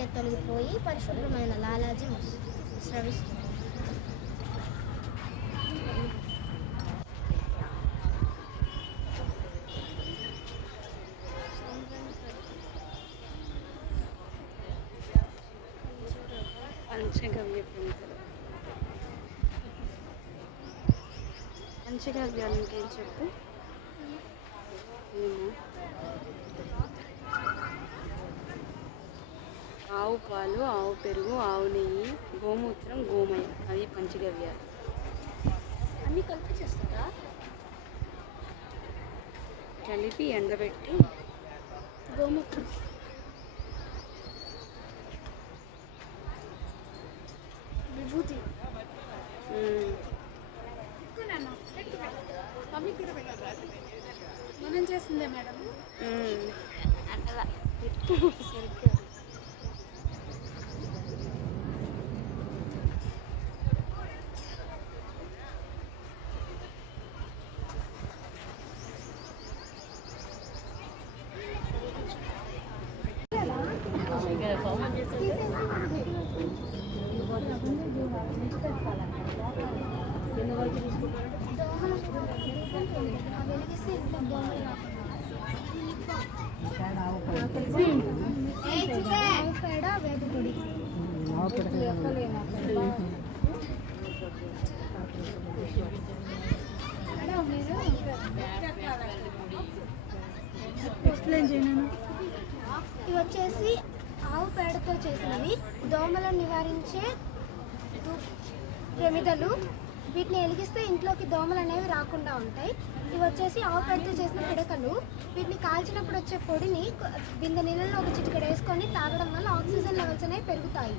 Bacteria తొలగిపోయి పరిశుభ్రమైన లాలాజలం స్రవిస్తుంది. పంచగవ్యాలు ఇంకేం చెప్పు. ఆవు పాలు, ఆవు పెరుగు, ఆవు నెయ్యి, గోమూత్రం, గోమయం, అవి పంచగవ్యాలు. అన్నీ కలిపి చేస్తారా? కలిపి ఎండబెట్టి గోమూత్రం విభూతి మనం చేస్తుందే మేడం. అట్లా సరిగ్గా వేదపొడి ఇవి వచ్చేసి ఆవు పేడతో చేసినవి. దోమలను నివారించే ప్రమిదలు. వీటిని వెలిగిస్తే ఇంట్లోకి దోమలు అనేవి రాకుండా ఉంటాయి. ఇవి వచ్చేసి ఆవు పేడతో చేసిన పిడకలు. వీటిని కాల్చినప్పుడు వచ్చే పొడిని బిందె నీళ్ళలో ఒక చిటికెడు వేసుకొని తాగడం వల్ల ఆక్సిజన్ లెవెల్స్ అనేవి పెరుగుతాయి.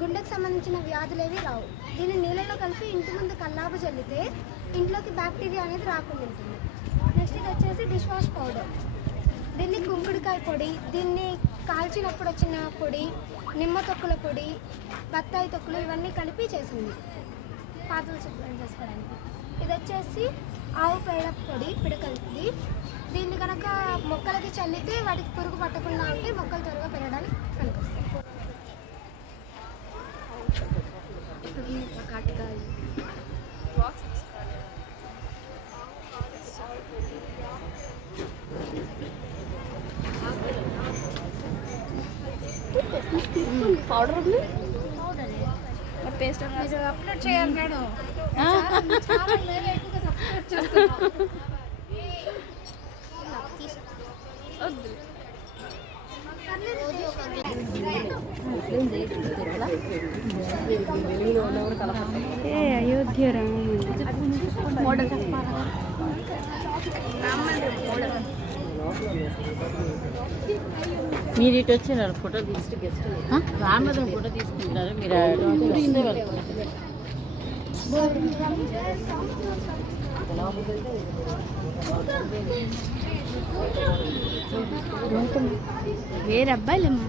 గుండెకు సంబంధించిన వ్యాధులేవి రావు. దీన్ని నీళ్ళలో కలిపి ఇంటి ముందు కల్లాపు చల్లితే ఇంట్లోకి బ్యాక్టీరియా అనేది రాకుండా ఉంటుంది. నెక్స్ట్ ఇది వచ్చేసి డిష్ వాష్ పౌడర్. దీన్ని కుంకుడుకాయ పొడి, దీన్ని కాల్చినప్పుడు వచ్చిన పొడి, నిమ్మ తొక్కుల పొడి, బత్తాయి తొక్కులు ఇవన్నీ కలిపి చేసింది పాత్రలు శుభ్రం చేసుకోవడానికి. ఇది వచ్చేసి ఆవు పేడ పొడి పిడకలది. దీన్ని కనుక మొక్కలకి చల్లితే వాటికి పురుగు పట్టకుండా ఉంటే మొక్కలు త్వరగా పెరగడానికి పనికొస్తాయి. కాటికాయ పౌడర్ ఉంది. పేస్ట్ అప్లోడ్ చేయాలి మేడం. అయోధ్య మీరు ఇటు వచ్చినారు ఫోటో తీసుకు గెస్ట్ రామదం ఫోటో తీసుకుంటారు మీరు వేరే అబ్బాయిలేమో